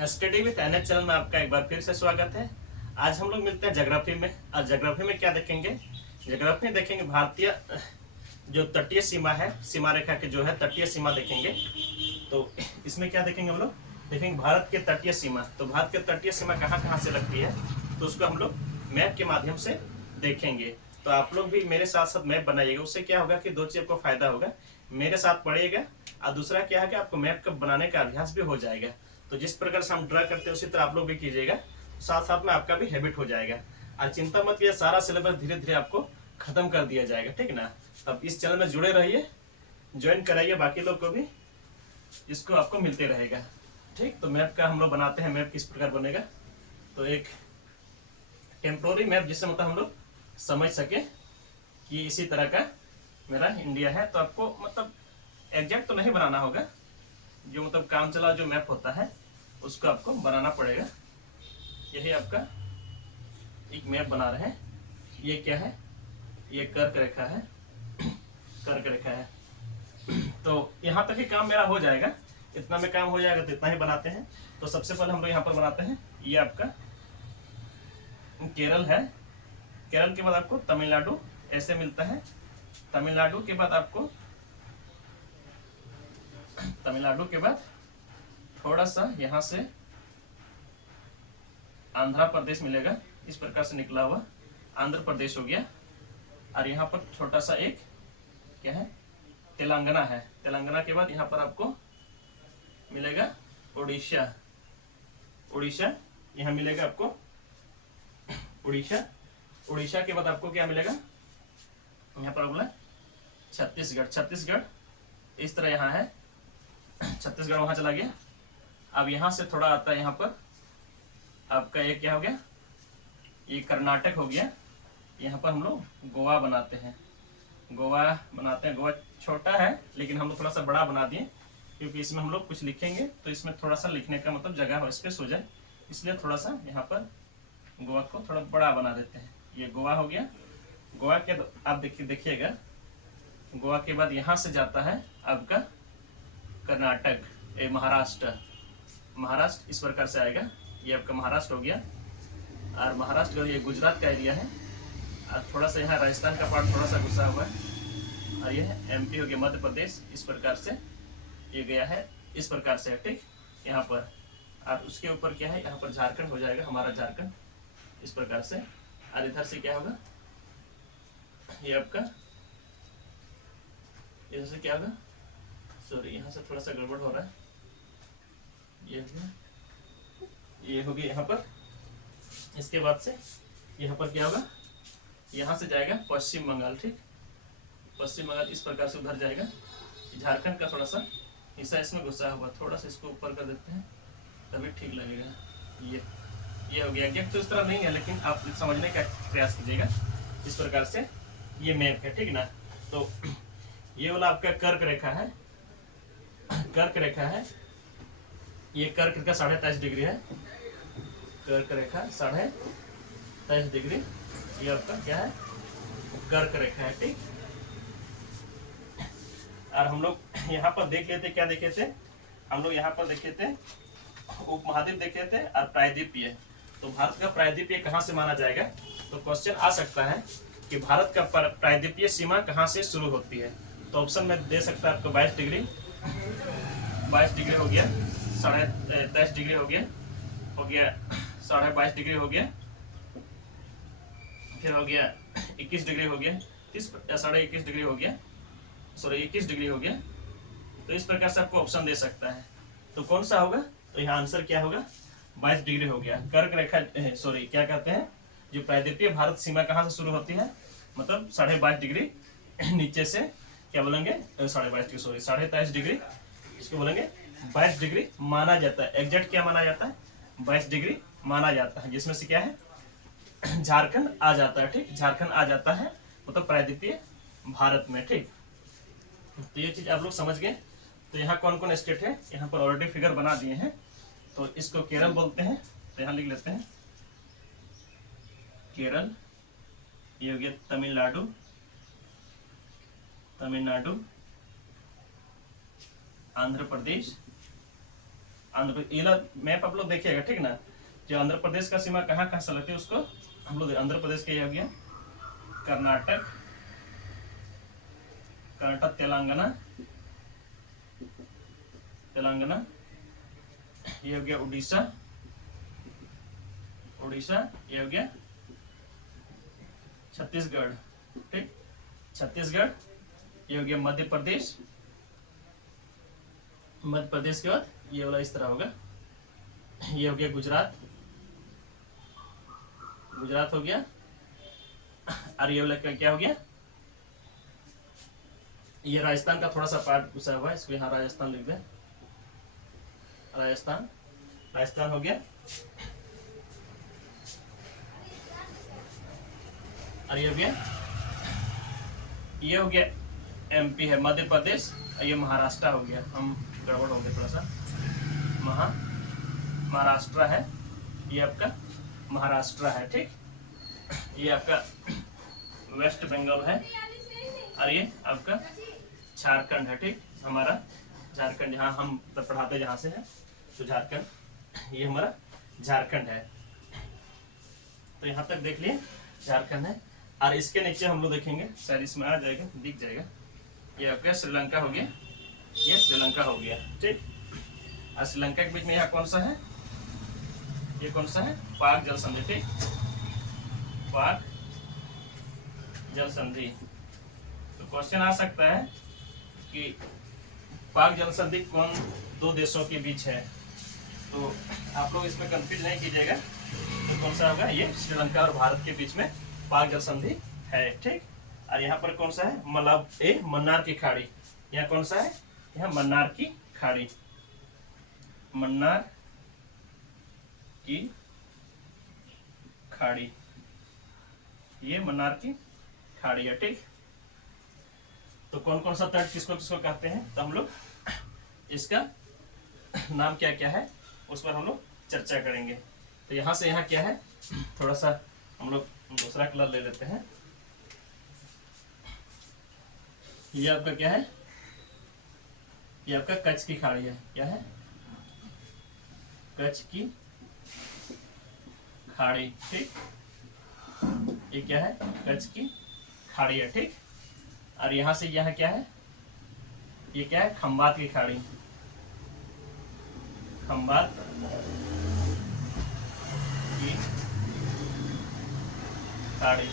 Study with NH channel में आपका एक बार फिर से स्वागत है। आज हम लोग मिलते हैं ज्योग्राफी में। आज ज्योग्राफी में क्या देखेंगे? ज्योग्राफी में देखेंगे भारतीय जो तटीय सीमा है, सीमा रेखा के जो है तटीय सीमा देखेंगे। तो इसमें क्या देखेंगे हम लोग? देखेंगे भारत के तटीय सीमा। तो भारत के तटीय सीमा कहाँ कहाँ से लगती है, तो उसको हम लोग मैप के माध्यम से देखेंगे। तो आप लोग भी मेरे साथ साथ मैप बनाइएगा। उससे क्या होगा कि दो चीज़ आपको फायदा होगा, मेरे साथ पढ़िएगा और दूसरा क्या है कि आपको मैप का बनाने का अभ्यास भी हो जाएगा। तो जिस प्रकार से हम ड्रा करते हैं उसी तरह आप लोग भी कीजिएगा, साथ साथ में आपका भी हैबिट हो जाएगा। और चिंता मत कीजिए, सारा सिलेबस धीरे धीरे आपको खत्म कर दिया जाएगा, ठीक ना। अब इस चैनल में जुड़े रहिए, ज्वाइन कराइए बाकी लोग को भी, इसको आपको मिलते रहेगा, ठीक। तो मैप का हम लोग बनाते हैं। मैप किस प्रकार बनेगा? तो एक टेम्पोररी मैप जिससे मतलब हम लोग समझ सके कि इसी तरह का मेरा इंडिया है। तो आपको मतलब एग्जैक्ट तो नहीं बनाना होगा, जो मतलब काम चला जो मैप होता है उसको आपको बनाना पड़ेगा। यही आपका एक मैप बना रहे हैं। ये क्या है? ये कर्क रेखा है, कर्क रेखा है। तो यहाँ तक ही काम मेरा हो जाएगा, इतना में काम हो जाएगा तो इतना ही बनाते हैं। तो सबसे पहले हम लोग यहाँ पर बनाते हैं, ये आपका केरल है। केरल के बाद आपको तमिलनाडु ऐसे मिलता है। तमिलनाडु के बाद आपको तमिलनाडु के बाद थोड़ा सा यहाँ से आंध्र प्रदेश मिलेगा, इस प्रकार से निकला हुआ आंध्र प्रदेश हो गया। और यहाँ पर छोटा सा एक क्या है, तेलंगाना है। तेलंगाना के बाद यहाँ पर आपको मिलेगा उड़ीसा। उड़ीसा यहाँ मिलेगा आपको उड़ीसा। उड़ीसा के बाद आपको क्या मिलेगा? यहाँ पर बोला छत्तीसगढ़। छत्तीसगढ़ इस तरह यहाँ है, छत्तीसगढ़ वहाँ चला गया। अब यहाँ से थोड़ा आता है, यहाँ पर आपका एक क्या हो गया, ये कर्नाटक हो गया। यहाँ पर हम लोग गोवा बनाते हैं, गोवा बनाते हैं। गोवा छोटा है लेकिन हम लोग थोड़ा सा बड़ा बना दिए, क्योंकि इसमें हम लोग कुछ लिखेंगे तो इसमें थोड़ा सा लिखने का मतलब जगह हो, स्पेस हो जाए, इसलिए थोड़ा सा यहाँ पर गोवा को थोड़ा बड़ा बना देते हैं। ये गोवा हो गया। गोवा के आप देखिएगा, गोवा के बाद यहाँ से जाता है आपका कर्नाटक, महाराष्ट्र। महाराष्ट्र इस प्रकार से आएगा, ये आपका महाराष्ट्र हो गया। और महाराष्ट्र ये गुजरात का एरिया है। और थोड़ा सा यहाँ राजस्थान का पार्ट थोड़ा सा घुसा हुआ है। और ये एमपी हो गया, मध्य प्रदेश। इस प्रकार से ये गया है, इस प्रकार से, ठीक। यहाँ पर और उसके ऊपर क्या है, यहाँ पर झारखंड हो जाएगा, हमारा झारखंड इस प्रकार से। और इधर से क्या होगा, ये आपका इधर से क्या होगा, सॉरी यहाँ से थोड़ा सा गड़बड़ हो रहा है। ये हो गया यहाँ पर। इसके बाद से यहाँ पर क्या होगा, यहाँ से जाएगा पश्चिम बंगाल, ठीक। पश्चिम बंगाल इस प्रकार से उधर जाएगा। झारखंड का थोड़ा सा हिस्सा इसमें घुसा हुआ, थोड़ा सा इसको ऊपर कर देते हैं तभी ठीक लगेगा। ये हो गया। एग्जैक्ट तो इस तरह नहीं है, लेकिन आप समझने का प्रयास कीजिएगा। इस प्रकार से ये मैप है, ठीक ना। तो ये वाला आपका कर्क रेखा है, कर्क रेखा है। ये कर्क रेखा 23.5 डिग्री है। कर्क रेखा 23.5 डिग्री, ये आपका क्या है, कर्क रेखा है, ठीक। और हम लोग यहाँ पर देख लेते, क्या देखे थे हम लोग? यहाँ पर देखे थे उपमहाद्वीप देखे थे और प्रायद्वीपीय। तो भारत का प्रायद्वीपीय कहाँ से माना जाएगा? तो क्वेश्चन आ सकता है कि भारत का प्रायद्वीपीय सीमा कहाँ से शुरू होती है। तो ऑप्शन में दे सकता है आपको 22 डिग्री, 22 डिग्री हो गया, 23.5 डिग्री हो गया, 22.5 डिग्री हो गया, फिर हो गया 21 डिग्री हो गया, 21 डिग्री हो गया, सॉरी 21 डिग्री हो गया। तो इस प्रकार से आपको ऑप्शन दे सकता है। तो कौन सा होगा? तो यहाँ आंसर क्या होगा, 22 डिग्री हो गया। कर्क रेखा, सॉरी क्या कहते हैं, जो प्रायद्वीपीय भारत सीमा कहाँ से शुरू होती है, मतलब 22.5 डिग्री नीचे से क्या बोलेंगे, 22.5 डिग्री, सॉरी 23.5 डिग्री, इसको बोलेंगे 22 डिग्री माना जाता है। एग्जैक्ट क्या माना जाता है, 22 डिग्री माना जाता है, जिसमें से क्या है, झारखंड आ जाता है, ठीक। झारखंड आ जाता है मतलब प्रायद्वीपीय भारत में, ठीक। तो ये चीज आप लोग समझ गए। तो यहाँ कौन कौन स्टेट है, यहाँ पर ऑलरेडी फिगर बना दिए हैं। तो इसको केरल बोलते हैं, तो यहाँ लिख लेते हैं केरल। ये हो गया तमिलनाडु, तमिलनाडु, आंध्र प्रदेश, आंध्र प्रदेश, ये मैप आप लोग देखिएगा, ठीक ना। जो आंध्र प्रदेश का सीमा कहाँ कहाँ से लगती है उसको हम लोग, आंध्र प्रदेश के ये हो गया कर्नाटक, कर्नाटक, तेलंगाना, तेलंगाना, ये हो गया उड़ीसा, उड़ीसा, ये हो गया छत्तीसगढ़, ठीक, छत्तीसगढ़, ये हो गया मध्य प्रदेश, मध्य प्रदेश के बाद ये वाला इस तरह होगा, ये हो गया गुजरात, गुजरात हो गया, और ये वाला क्या हो गया, ये राजस्थान का थोड़ा सा पार्ट घुसा हुआ है, इसको यहाँ राजस्थान लिख दें, राजस्थान, राजस्थान हो गया, और ये हो गया, ये हो गया एमपी है, मध्य प्रदेश, और ये महाराष्ट्र हो गया, हम गड़बड़ हो गया थोड़ा सा, महाराष्ट्र है, ये आपका महाराष्ट्र है, ठीक, ये आपका वेस्ट बंगाल है, और ये आपका झारखंड है, ठीक, हमारा झारखंड, जहाँ हम पढ़ाते जहाँ से है, तो झारखंड, ये हमारा झारखंड है। तो यहाँ तक देख लिए झारखंड है, और इसके नीचे हम लोग देखेंगे, शायद इसमें आ जाएगा, दिख जाएगा, ये आपका श्रीलंका हो गया, ये श्रीलंका हो गया, ठीक, और श्रीलंका के बीच में यहाँ कौन सा है, ये कौन सा है, पाक जल संधि, ठीक, पाक जल संधि। तो क्वेश्चन आ सकता है कि पाक जल संधि कौन दो देशों के बीच है, तो आप लोग इसमें कंफ्यूज नहीं कीजिएगा, तो कौन सा होगा, ये श्रीलंका और भारत के बीच में पाक जल संधि है, ठीक, और यहाँ पर कौन सा है, मन्नार की खाड़ी, यहाँ कौन सा है, यहाँ मन्नार की खाड़ी, मन्नार की खाड़ी, ये मन्नार की खाड़ी है, ठीक। तो कौन कौन सा तट किसको किसको कहते हैं, तो हम लोग इसका नाम क्या क्या है उस पर हम लोग चर्चा करेंगे। तो यहाँ से यहाँ क्या है, थोड़ा सा हम लोग दूसरा कलर ले लेते हैं, ये आपका क्या है, ये आपका कच्छ की खाड़ी है, क्या है, कच्छ की खाड़ी, ठीक, ये क्या है, कच्छ की खाड़ी है, ठीक, और यहाँ से यहाँ क्या है, ये क्या है, खंबात की खाड़ी, खंबात की खाड़ी,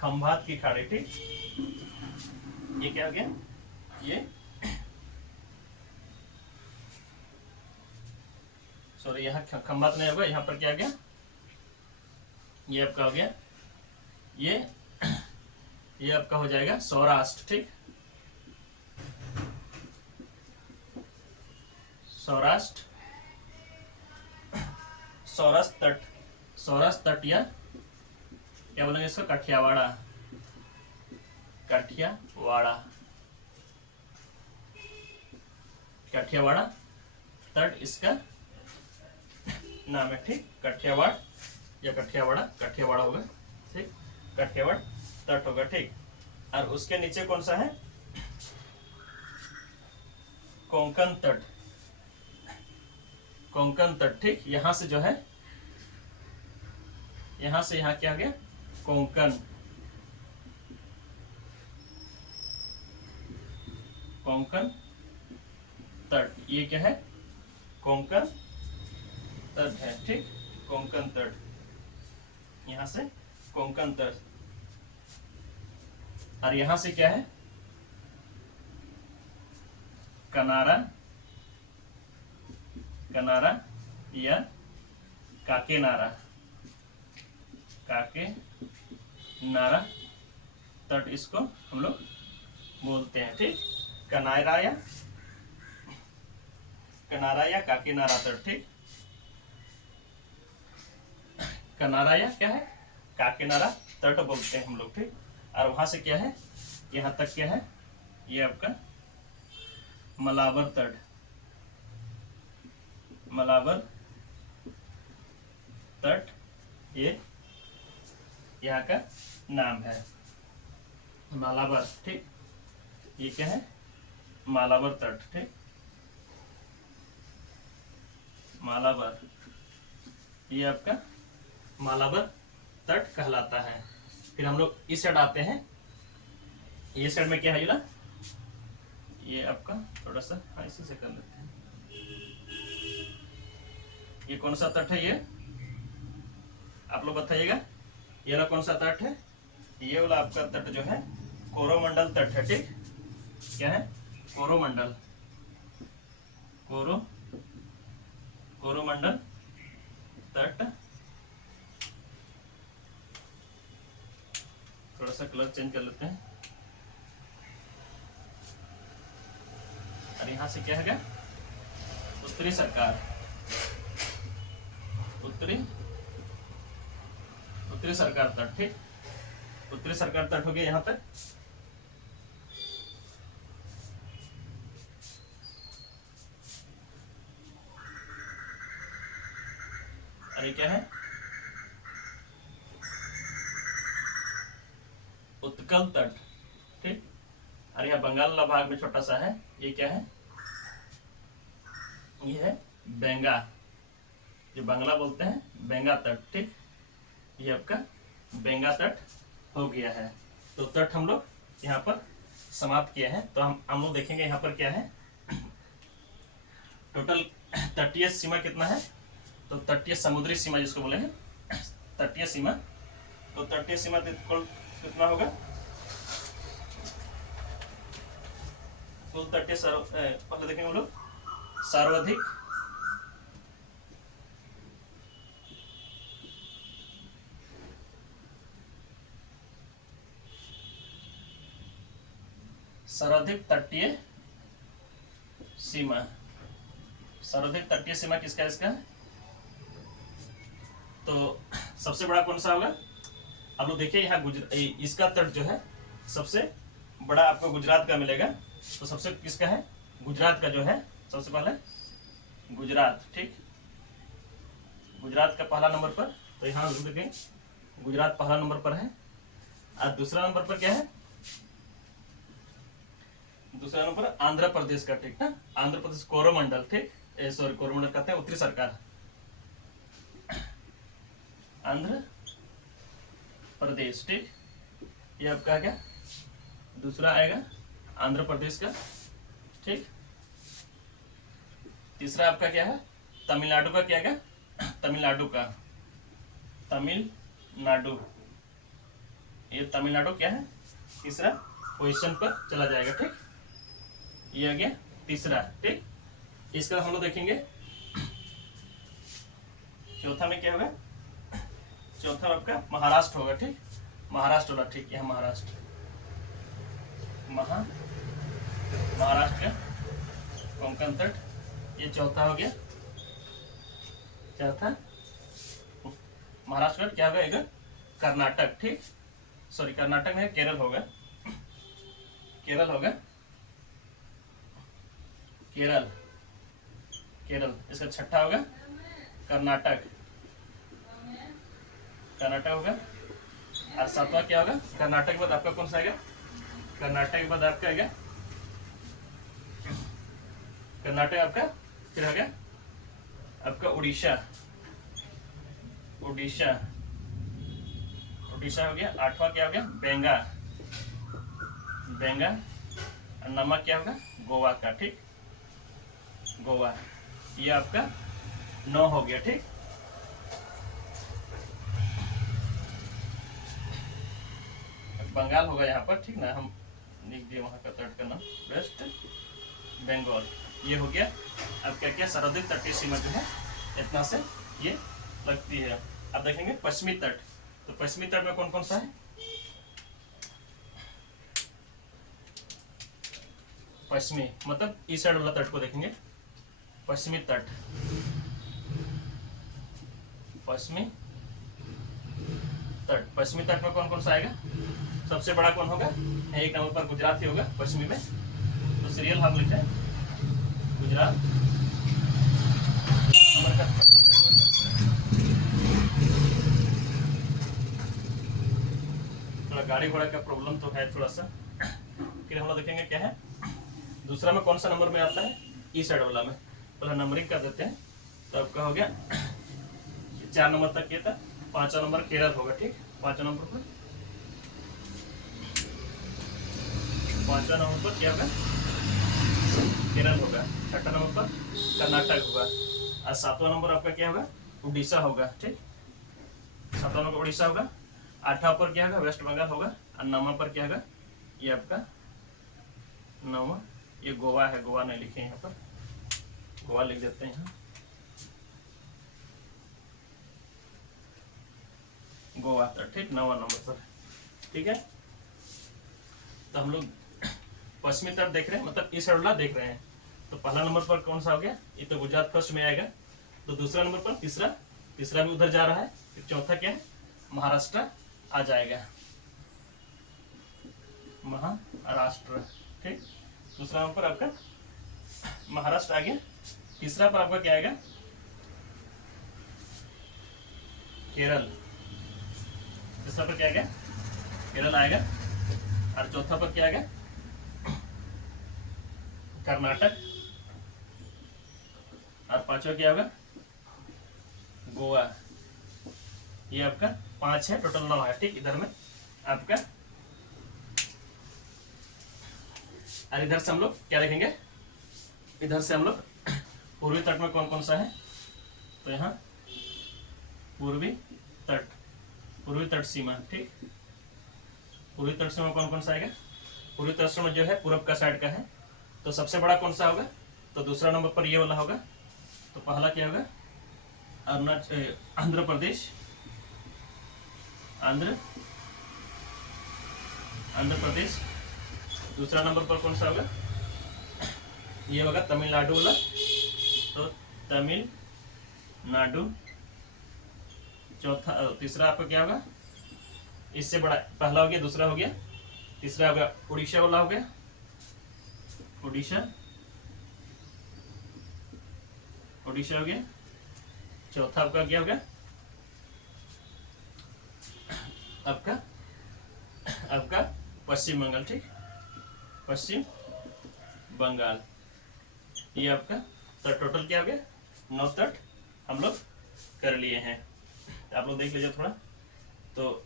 खंबात की खाड़ी, ठीक, ये क्या हो गया, ये सॉरी, यहाँ खंबात नहीं होगा, यहाँ पर क्या हो गया, ये आपका हो गया, ये आपका हो जाएगा सौराष्ट्र, ठीक, सौराष्ट्र, सौराष्ट्र तट, सौराष्ट्र तट, या क्या बोलेंगे इसको, काठियावाड़ा, काठियावाड़ा, काठियावाड़ा तट इसका नाम है, ठीक, काठियावाड़ या काठियावाड़ा, काठियावाड़ा होगा, ठीक, काठियावाड़ तट होगा, ठीक, और उसके नीचे कौन सा है, कोंकण तट, कोंकण तट, ठीक, यहाँ से जो है, यहाँ से यहाँ क्या हो गया, कोंकण, कोंकण तट, ये क्या है, कोंकण तट है, ठीक, कोंकण तट, यहाँ से कोंकण तट, और यहाँ से क्या है, कनारा, कनारा या काकेनारा, काकेनारा तट इसको हम लोग बोलते हैं, ठीक, कनारा या काकेनारा तट, ठीक, कनारा या क्या है, काकेनारा तट बोलते हैं हम लोग, ठीक, और वहां से क्या है, यहाँ तक क्या है, ये आपका मलाबर तट, मलाबर तट, ये यहाँ का नाम है, मलाबर, ठीक, ये क्या है, मालाबार तट, ठीक, मालाबार, ये आपका मालाबार तट कहलाता है। फिर हम लोग इस साइड आते हैं। ये साइड में क्या है ना, ये आपका थोड़ा सा ऐसे से कर लेते हैं। ये कौन सा तट है, ये आप लोग बताइएगा, ये वाला कौन सा तट है? ये वाला आपका तट जो है कोरोमंडल तट है, ठीक, क्या है, कोरोमंडल, कोरोमंडल तट। थोड़ा सा कलर चेंज कर लेते हैं। और यहां से क्या है, उत्तरी सरकार, उत्तरी सरकार तट, ठीक, उत्तरी सरकार तट हो गया यहां तक। और ये क्या है, उत्कल तट, ठीक। और यह बंगाल वाला भाग में छोटा सा है, ये क्या है, ये है बेंगा, जो बांग्ला बोलते हैं बेंगा तट, ठीक, ये आपका बेंगा तट हो गया है। तो तट हम लोग यहाँ पर समाप्त किया है। तो हम लोग देखेंगे यहाँ पर क्या है, टोटल तटीय सीमा कितना है। तो तटीय समुद्री सीमा जिसको बोले हैं तटीय सीमा, तो तटीय सीमा कितना होगा, कुल तटीय पहले देखेंगे हम लोग, सर्वाधिक तटीय सीमा, सर्वाधिक तटीय सीमा किसका, इसका तो सबसे बड़ा कौन सा होगा, आप लोग देखिए यहाँ इसका तट जो है सबसे बड़ा आपको गुजरात का मिलेगा। तो सबसे किसका है, गुजरात का जो है सबसे पहले गुजरात, ठीक, गुजरात का पहला नंबर पर। तो यहाँ देखें गुजरात पहला नंबर पर है। और दूसरा नंबर पर क्या है, दूसरा नंबर आंध्र प्रदेश का, ठीक है, आंध्र प्रदेश कोरोमंडल, ठीक, सॉरी कोरोमंडल कहते हैं उत्तरी सरकार, आंध्र प्रदेश, ठीक, ये आपका क्या दूसरा आएगा आंध्र प्रदेश का, ठीक। तीसरा आपका क्या है, तमिलनाडु का, क्या है, तमिलनाडु का, तमिलनाडु, ये तमिलनाडु क्या है तीसरा पोजीशन पर चला जाएगा, ठीक, ये आ गया तीसरा, ठीक। इसका हम लोग देखेंगे चौथा में क्या होगा, चौथा आपका महाराष्ट्र होगा, ठीक, महाराष्ट्र होगा, ठीक, यह महाराष्ट्र, महाराष्ट्र का कोंकण तट, ये चौथा हो गया, चौथा महाराष्ट्र का क्या होगा, एक कर्नाटक, ठीक, सॉरी कर्नाटक में केरल होगा, केरल होगा, केरल, केरल, इसका छठा होगा कर्नाटक, कर्नाटक होगा। और सातवां क्या होगा, कर्नाटक के बाद आपका कौन सा आएगा, कर्नाटक के बाद आपका आएगा, कर्नाटक आपका फिर आ गया आपका उड़ीसा, उड़ीसा, उड़ीसा हो गया। आठवां क्या हो गया, बेंगा, बेंगा। और नवा क्या होगा, गोवा का, ठीक, गोवा, ये आपका 9 हो गया, ठीक। बंगाल होगा यहाँ पर, ठीक ना, हम लिख दिए वहाँ का तट का नाम वेस्ट बंगाल, ये हो गया। अब क्या क्या सर्वाधिक तटीय सीमा जो है इतना से ये लगती है। अब देखेंगे पश्चिमी तट, तो पश्चिमी तट में कौन कौन सा है, पश्चिमी मतलब इस साइड वाला तट को देखेंगे, पश्चिमी तट, पश्चिमी तट, पश्चिमी तट में कौन कौन सा आएगा, सबसे बड़ा कौन होगा, एक नंबर पर गुजरात ही होगा पश्चिमी में। तो सीरियल हम लिखते हैं गुजरात नंबर का, थोड़ा गाड़ी घोड़ा का प्रॉब्लम तो है थोड़ा सा। फिर हम लोग देखेंगे क्या है दूसरा में कौन सा नंबर में आता है, ई साइड वाला में। पहले नंबरिंग कर देते हैं। तो आपका हो गया 4 नंबर तक ये था, 5वां नंबर केरल होगा। ठीक, 5वां नंबर पर, 5वां नंबर पर क्या होगा, केरल होगा। 6वां नंबर पर कर्नाटक होगा। और 7वां नंबर आपका क्या होगा, उड़ीसा होगा। ठीक, 7वां नंबर उड़ीसा होगा। 8वां पर क्या होगा, वेस्ट बंगाल होगा। और 9वां पर क्या होगा, ये आपका 9वां ये गोवा है। गोवा नहीं लिखे यहाँ पर, गोवा लिख देते हैं यहाँ, गोवा तो ठीक 9वां नंबर पर। ठीक है, तो हम लोग पश्चिमी तट देख रहे हैं, मतलब ईस्ट वाला देख रहे हैं। तो पहला नंबर पर कौन सा हो गया, ये तो गुजरात फर्स्ट में आएगा। तो दूसरा नंबर पर तीसरा भी उधर जा रहा है। फिर चौथा क्या है, महाराष्ट्र आ जाएगा, महाराष्ट्र। ठीक, दूसरा नंबर पर आपका महाराष्ट्र आ गया। तीसरा पर आपका क्या आएगा, केरल। तीसरा पर क्या आएगा, केरल आएगा। और चौथा पर क्या आएगा, कर्नाटक। और 5वां क्या होगा, गोवा। ये आपका 5 है, टोटल 9 है। ठीक, इधर में आपका। और इधर से हम लोग क्या देखेंगे, इधर से हम लोग पूर्वी तट में कौन कौन सा है। तो यहाँ पूर्वी तट सीमा। ठीक, पूर्वी तट सीमा कौन कौन सा आएगा, पूर्वी तट सीमा जो है पूरब का साइड का है। तो सबसे बड़ा कौन सा होगा, तो दूसरा नंबर पर ये वाला होगा। तो पहला क्या होगा, आंध्र प्रदेश, आंध्र प्रदेश। दूसरा नंबर पर कौन सा होगा, ये होगा तमिलनाडु वाला। तो तमिलनाडु। तीसरा आपका क्या होगा, इससे बड़ा, पहला हो गया, दूसरा हो गया, तीसरा हो गया उड़ीसा वाला हो गया, उड़ीसा हो गया। चौथा आपका क्या होगा, आपका पश्चिम बंगाल। ठीक, पश्चिम बंगाल। ये आपका तो टोटल क्या हो गया, 9 तट हम लोग कर लिए हैं। आप लोग देख लीजिए थोड़ा। तो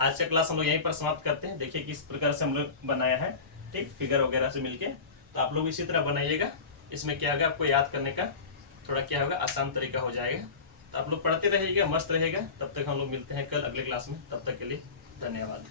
आज का क्लास हम लोग यहीं पर समाप्त करते हैं। देखिए किस प्रकार से हम लोग बनाया है, ठीक, फिगर वगैरह से मिलके। तो आप लोग इसी तरह बनाइएगा। इसमें क्या होगा, आपको याद करने का थोड़ा क्या होगा, आसान तरीका हो जाएगा। तो आप लोग पढ़ते रहिएगा, मस्त रहेगा। तब तक हम लोग मिलते हैं कल अगले क्लास में। तब तक के लिए धन्यवाद।